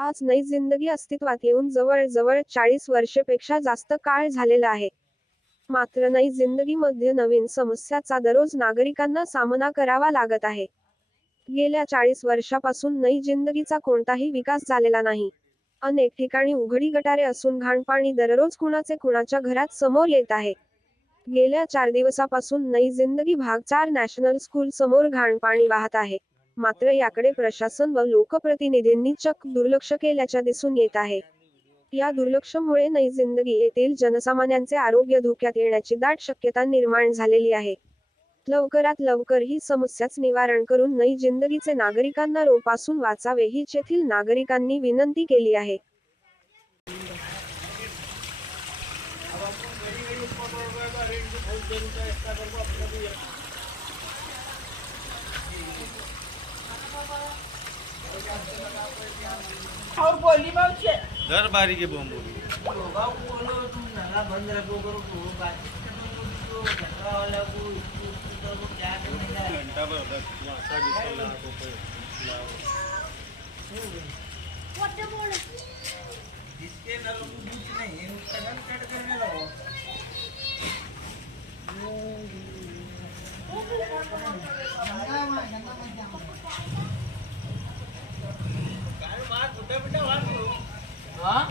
आज नई जिंदगी अस्तित्वात येऊन जवळजवळ चाळीस वर्षेपेक्षा जास्त काळ झालेला आहे. मात्र नई जिंदगीमध्ये नवीन समस्याचा दररोज नागरिकांना सामना करावा लागत आहे. गेल्या चाळीस वर्षापासून नई जिंदगीचा कोणताही विकास झालेला नाही. अनेक ठिकाणी उघडी गटारे असून घाणपाणी दररोज कुणाचे कुणाच्या घरात समोर येत आहे. गेल्या चार दिवसापासून नई जिंदगी भाग चार नॅशनल स्कूल समोर घाणपाणी वाहत आहे. मात्र याकडे प्रशासन व लोकप्रतिनिधींनी चक दुर्लक्ष केल्याच्या दिसून येत आहे. या दुर्लक्षमुळे नई जिंदगी येथील जनसामान्यांचे आरोग्य धोक्यात येण्याची दाट शक्यता निर्माण झालेली आहे. लवकरात लवकर ही समस्याच निवारण करून नई जिंदगीचे नागरिकांना रोपासून वाचावे हीच येथील नागरिकांनी विनंती केली आहे. और बोली मावशे दर बारी के बोंबोली गाव बोलो तुम नाला बंद रखो करो तो बातचीत करो तो झगड़ा वाला को उसको करो क्या करने का है घंटा भर दस मासा बिस्किट लाखों पे जिसके नल को कुछ नहीं है उसका नल कट करने लगो काय हाँ